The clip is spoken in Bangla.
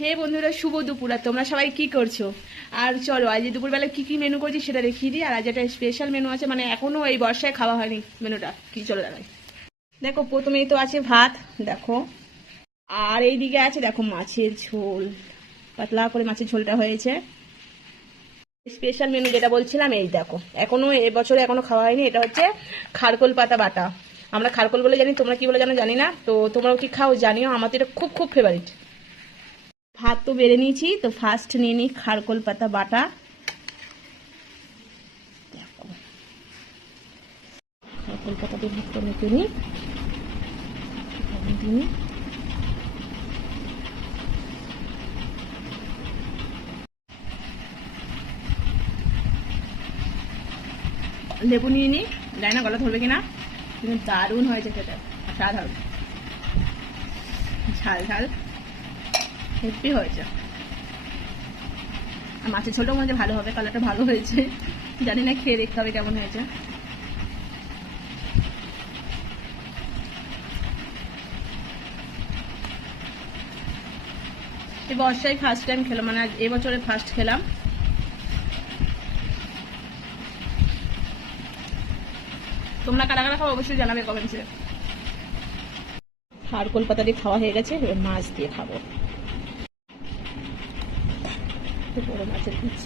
হে বন্ধুরা, শুভ দুপুর। আর তোমরা সবাই কি করছ? আর চলো, আজ দুপুরবেলা কি কি মেনু করছি সেটা দেখিয়ে দিই। আর আজ একটা স্পেশাল মেনু আছে মানে এখনও এই বর্ষায় খাওয়া হয়নি মেনুটা কি, চলো দেখাই। দেখো, প্রথমেই তো আছে ভাত, দেখো। আর এই দিকে আছে, দেখো, মাছের ঝোল। পাতলা করে মাছের ঝোলটা হয়েছে। স্পেশাল মেনু যেটা বলছিলাম, এই দেখো। এখনও, এবছরে এখনও খাওয়া হয়নি, এটা হচ্ছে খারকোল পাতা বাটা। আমরা খারকোল বলে জানি, তোমরা কি বলে জানো জানি না। তো তোমরাও কি খাও জানিও, আমার তো এটা খুব খুব ফেভারিট ভাত তো বেড়ে নিয়েছি, তো ফার্স্ট নিয়ে নিই খারকোল পাতা বাটা। খারকোল দিয়ে ভাতটা মেখে নিই। লবণ লেবু নিয়ে নিই। জানি না গলা ধরবে কিনা, কিন্তু দারুণ হয়েছে খেতে। সাধারণ ঝাল ঝাল। হেপি হয়েছে আর মাছের ঝোলটাও মনে ভালো হবে, কালারটা ভালো হয়েছে। জানি না, খেয়ে দেখতে হবে কেমন হয়েছে। এই বর্ষায় ফার্স্ট টাইম খেলাম মানে এবছরে ফার্স্ট খেলাম। তোমরা কারা কারা খাও অবশ্যই জানাবে কমেন্টসে। আর কলকাতা দিয়ে খাওয়া হয়ে গেছে মাছ দিয়ে খাব। বড় মাছের পিস